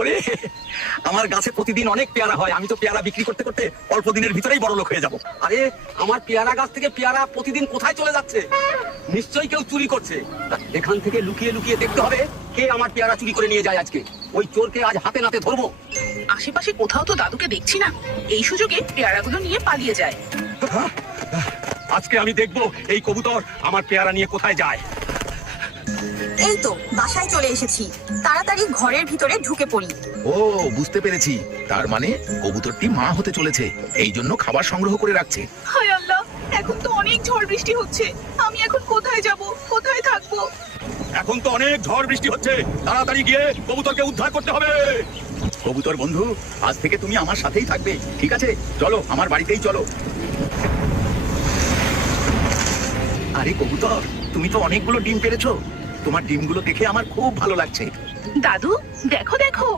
ওরে, আমার গাছে প্রতিদিন অনেক পেয়ারা হয়, আমি তো পেয়ারা বিক্রি করতে করতে অল্প দিনের ভিতরেই বড় লোক হয়ে যাব। আরে আমার পেয়ারা গাছ থেকে পেয়ারা প্রতিদিন কোথায় চলে যাচ্ছে? নিশ্চয়ই কেউ চুরি করছে। এখান থেকে লুকিয়ে লুকিয়ে দেখতে হবে কে আমার পেয়ারা চুরি করে নিয়ে যায় আজকে। ওই চোরকে আজ হাতে নাতে ধরবো। আশেপাশে কোথাও তো দাদুকে দেখছি না, এই সুযোগে পেয়ারাগুলো নিয়ে পালিয়ে যায়। আজকে আমি দেখবো এই কবুতর আমার পেয়ারা নিয়ে কোথায় যায়। এই তো বাসায় চলে এসেছি, তাড়াতাড়ি ঘরের ভিতরে ঢুকে পড়ি। ও, বুঝতে পেরেছি। তার মানে কবুতরটি মা হতে চলেছে, এই জন্য খাবার সংগ্রহ করে রাখছে। হায় আল্লাহ, এখন তো অনেক ঝড় বৃষ্টি হচ্ছে, আমি এখন কোথায় যাব, কোথায় থাকবো? এখন তো অনেক ঝড় বৃষ্টি হচ্ছে, তাড়াতাড়ি গিয়ে কবুতরকে উদ্ধার করতে হবে। কবুতর বন্ধু, আজ থেকে তুমি আমার সাথেই থাকবে, ঠিক আছে? চলো আমার বাড়িতেই চলো। আরে কবুতর, তুমি তো অনেকগুলো ডিম পেড়েছো। তোমার ডিমগুলো দেখে আমার খুব ভালো লাগছে। দাদু, দেখো দেখো,